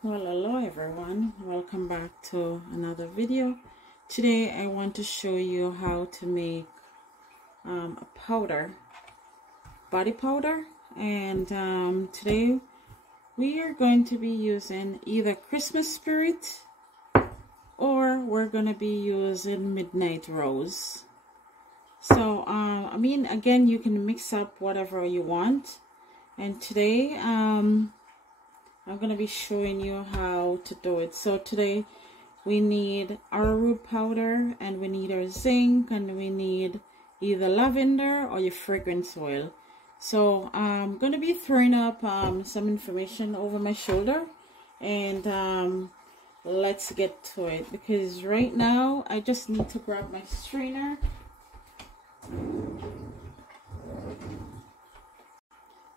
Well, hello everyone, welcome back to another video. Today I want to show you how to make a powder, body powder, and today we are going to be using either Christmas Spirit or we're going to be using Midnight Rose. So I mean, again, you can mix up whatever you want, and today I'm going to be showing you how to do it. So today we need Arrowroot Powder, and we need our zinc, and we need either lavender or your fragrance oil. So I'm going to be throwing up some information over my shoulder, and let's get to it, because right now I just need to grab my strainer.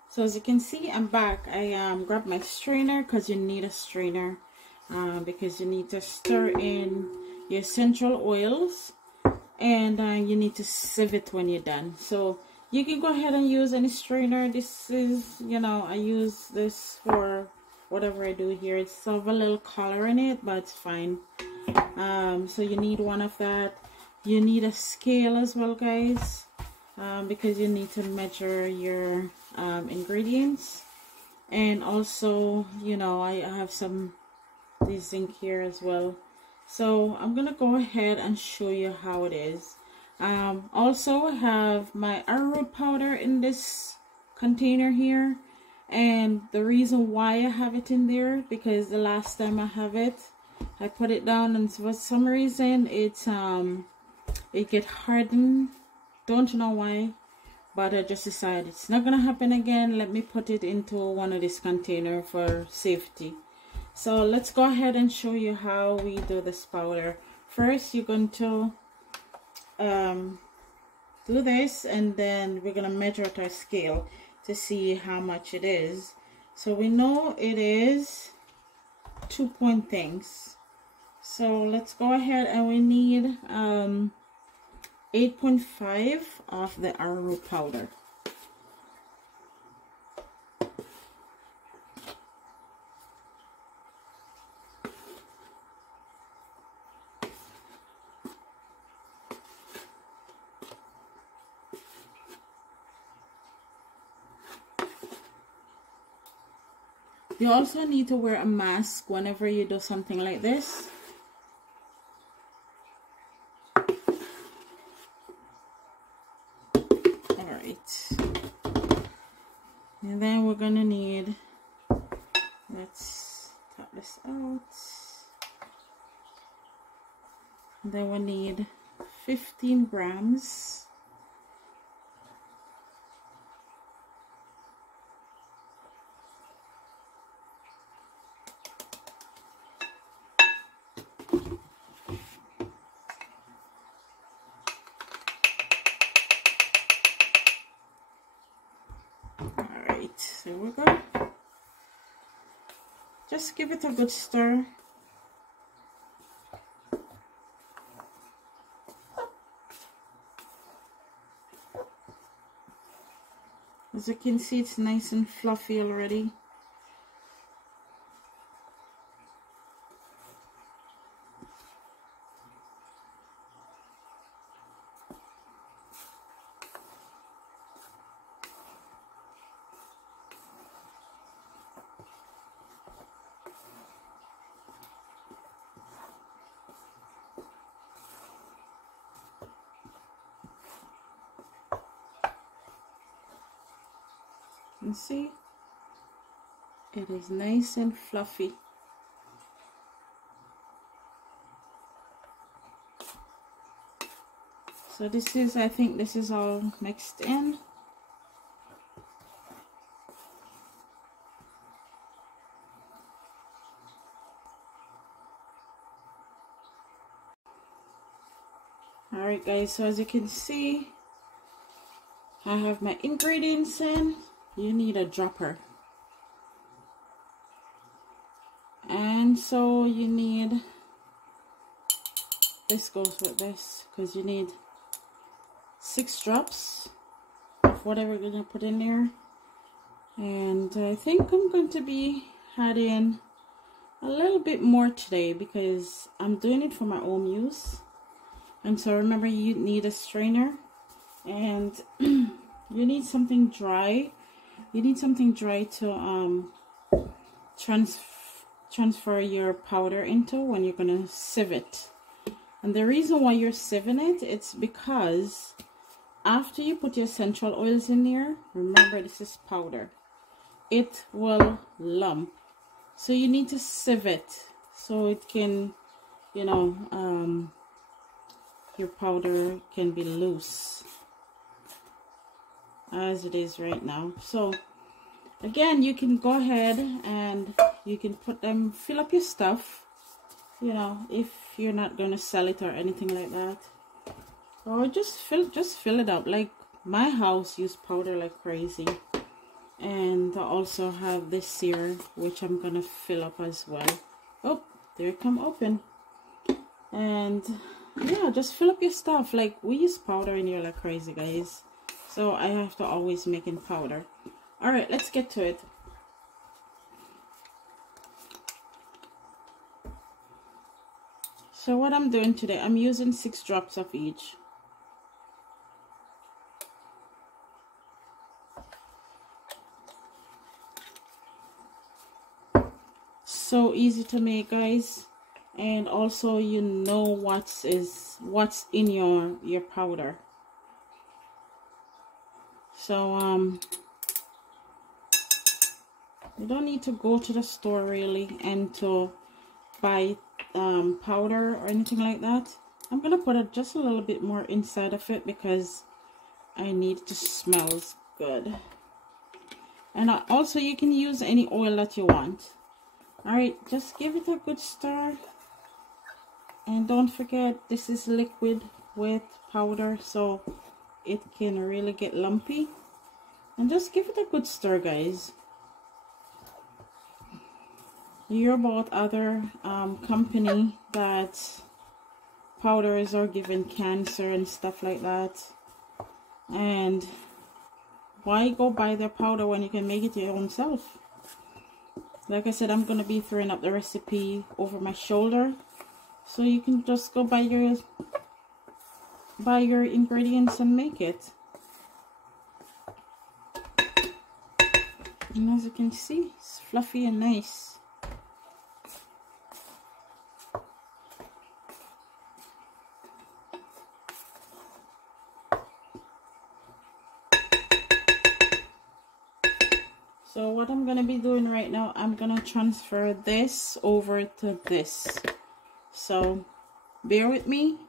So as you can see, I'm back. I grabbed my strainer because you need a strainer because you need to stir in your essential oils, and you need to sieve it when you're done. So you can go ahead and use any strainer. This is, you know, I use this for whatever I do here. It's have a little color in it, but it's fine. So you need one of that. You need a scale as well, guys, because you need to measure your ingredients. And also, you know, I have some this zinc here as well. So I'm gonna go ahead and show you how it is. Also I have my arrowroot powder in this container here, and the reason why I have it in there, because the last time I have it, I put it down and for some reason it get hardened. Don't know why, but I just decided it's not gonna happen again. Let me put it into one of this container for safety. So let's go ahead and show you how we do this powder. First, you're going to do this, and then we're gonna measure at our scale to see how much it is. So we know it is 2 point things. So let's go ahead, and we need 8.5 of the arrowroot powder. You also need to wear a mask whenever you do something like this. And then we're gonna need, let's top this out, and then we need 15 grams. There we go. Just give it a good stir. As you can see, it's nice and fluffy already. And see, it is nice and fluffy. So this is, I think this is all mixed in. Alright guys, so as you can see, I have my ingredients in. You need a dropper, and so you need, this goes with this, because you need 6 drops of whatever we're going to put in there. And I think I'm going to be adding a little bit more today because I'm doing it for my own use. And so remember, you need a strainer, and you need something dry. You need something dry to transfer your powder into when you're gonna sieve it. And the reason why you're sieving it, it's because after you put your essential oils in there, remember this is powder, it will lump. So you need to sieve it so it can, you know, your powder can be loose as it is right now. So again, you can go ahead and you can put them, fill up your stuff, you know, if you're not going to sell it or anything like that, or just fill it up. Like my house use powder like crazy, and I also have this here which I'm gonna fill up as well. Oh, there it come open. And yeah, just fill up your stuff. Like we use powder in here like crazy, guys, so I have to always make in powder. All right, let's get to it. So what I'm doing today, I'm using 6 drops of each. So easy to make, guys, and also you know what's in your powder. So you don't need to go to the store really and to buy powder or anything like that. I'm gonna put just a little bit more inside of it because I need it to smell good. And also you can use any oil that you want. All right, just give it a good stir, and don't forget this is liquid with powder, so it can really get lumpy. And just give it a good stir, guys. You hear about other company that powders are giving cancer and stuff like that, and why go buy their powder when you can make it your own self? Like I said, I'm gonna be throwing up the recipe over my shoulder, so you can just go buy your ingredients and make it. And as you can see, it's fluffy and nice. So what I'm going to be doing right now, I'm going to transfer this over to this. So bear with me.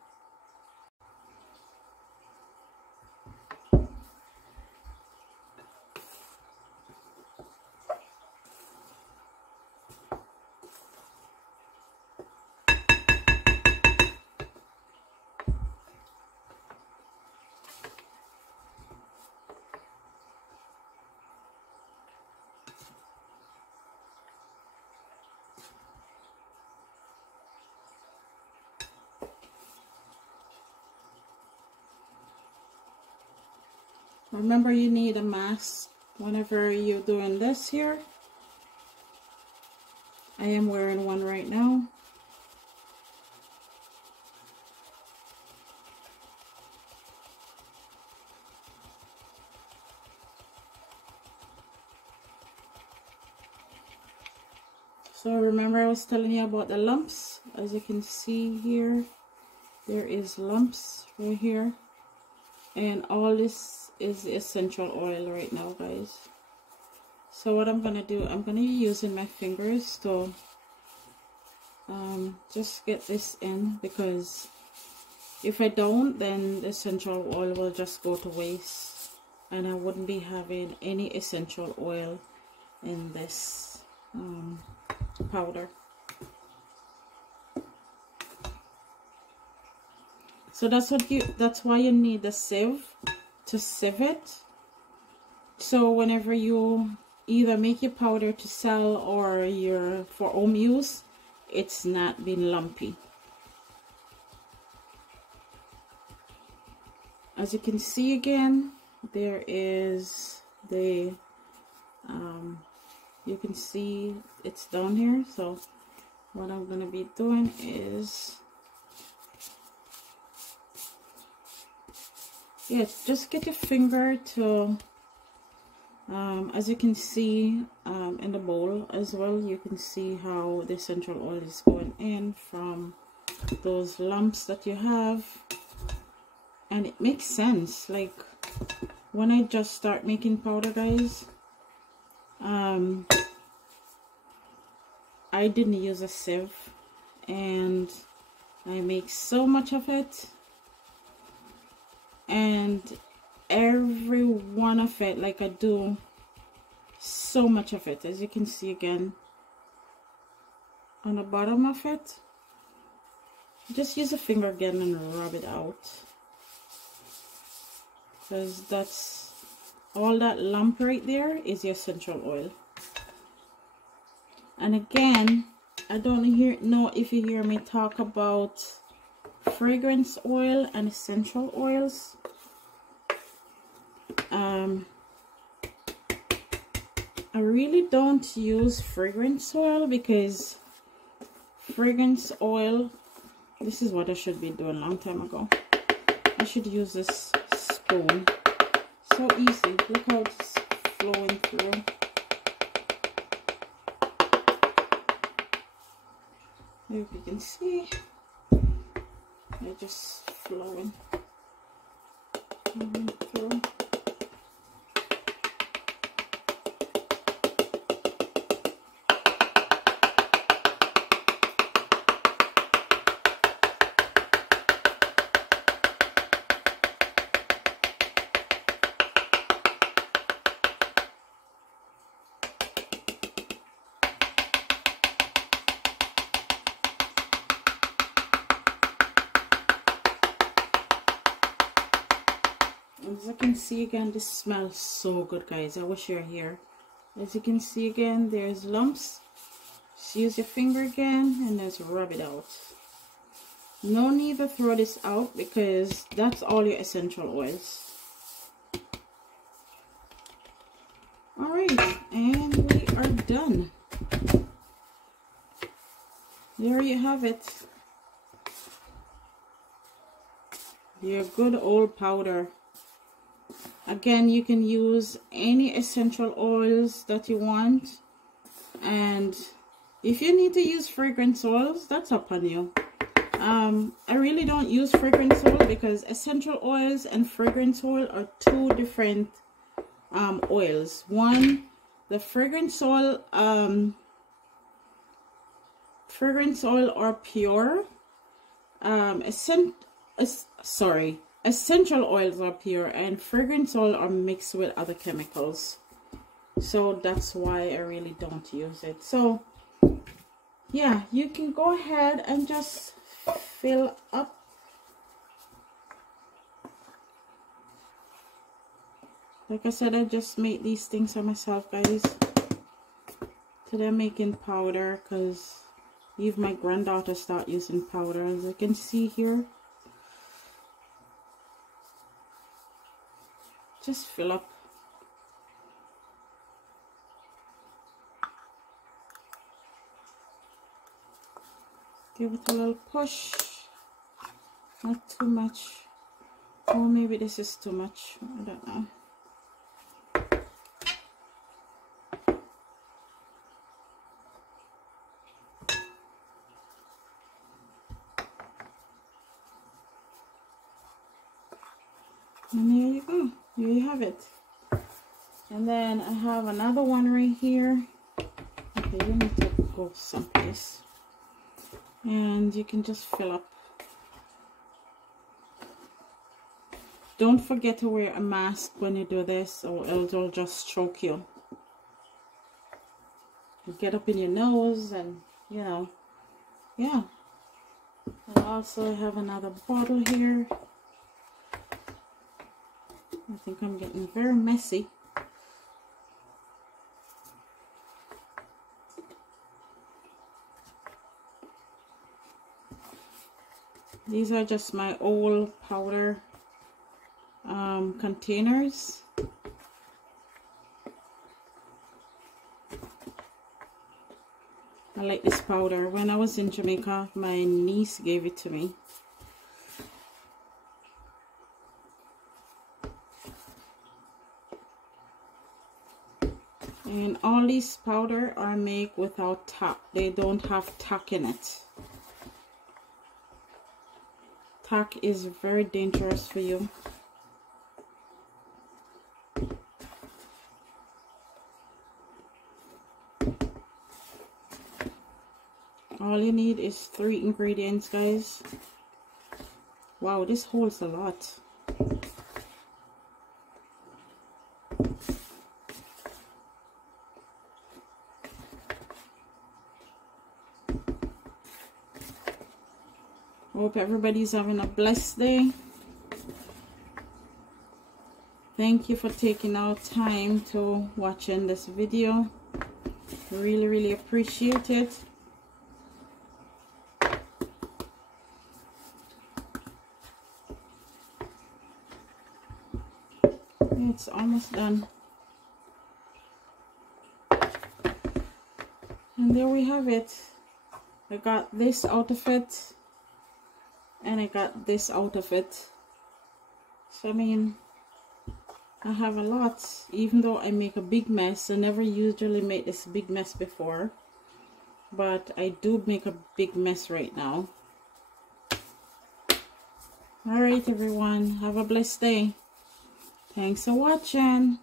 Remember, you need a mask whenever you're doing this here. I am wearing one right now. So remember I was telling you about the lumps. As you can see here, there is lumps right here. And all this is essential oil right now, guys. So what I'm gonna do, I'm gonna be using my fingers to just get this in, because if I don't, then the essential oil will just go to waste, and I wouldn't be having any essential oil in this powder. So that's why you need the sieve to sieve it. So whenever you either make your powder to sell or for home use, it's not being lumpy. As you can see again, there is the you can see it's down here. So what I'm gonna be doing is, yeah, just get your finger to, as you can see in the bowl as well, you can see how the essential oil is going in from those lumps that you have, and it makes sense. Like when I just start making powder, guys, I didn't use a sieve, and I make so much of it, and every one of it, like I do so much of it, as you can see again on the bottom of it. Just use a finger again and rub it out, because that's all, that lump right there is your essential oil. And again, I don't know if you hear me talk about fragrance oil and essential oils. I really don't use fragrance oil, because fragrance oil, this is what I should be doing a long time ago. I should use this spoon. So easy. Look how it's flowing through. If you can see, they're just flowing through. As you can see again, this smells so good, guys. I wish you're here. As you can see again, there's lumps. Just use your finger again and just rub it out. No need to throw this out, because that's all your essential oils. Alright, and we are done. There you have it. Your good old powder. Again, you can use any essential oils that you want, and if you need to use fragrance oils, that's up on you. I really don't use fragrance oil, because essential oils and fragrance oil are two different oils. One, the fragrance oil are pure. Essential oils are pure, and fragrance oil are mixed with other chemicals. So that's why I really don't use it. So yeah, you can go ahead and just fill up. Like I said, I just make these things for myself, guys. Today I'm making powder, because even my granddaughter start using powder, as you can see here. Just fill up. Give it a little push. Not too much. Or maybe this is too much. I don't know. And there you go. Here you have it. And then I have another one right here. Okay, you need to go someplace. And you can just fill up. Don't forget to wear a mask when you do this, or else it'll just choke you. You get up in your nose, and you know, yeah. And also I have another bottle here. I think I'm getting very messy. These are just my old powder containers. I like this powder. When I was in Jamaica, my niece gave it to me. And all these powder are made without talc. They don't have talc in it. Talc is very dangerous for you. All you need is 3 ingredients, guys. Wow, this holds a lot. Hope everybody's having a blessed day. Thank you for taking out time to watching this video. Really appreciate it. It's almost done. And there we have it. I got this out of it. And I got this out of it. So I mean, I have a lot. Even though I make a big mess. I never usually make this big mess before. But I do make a big mess right now. Alright everyone. Have a blessed day. Thanks for watching.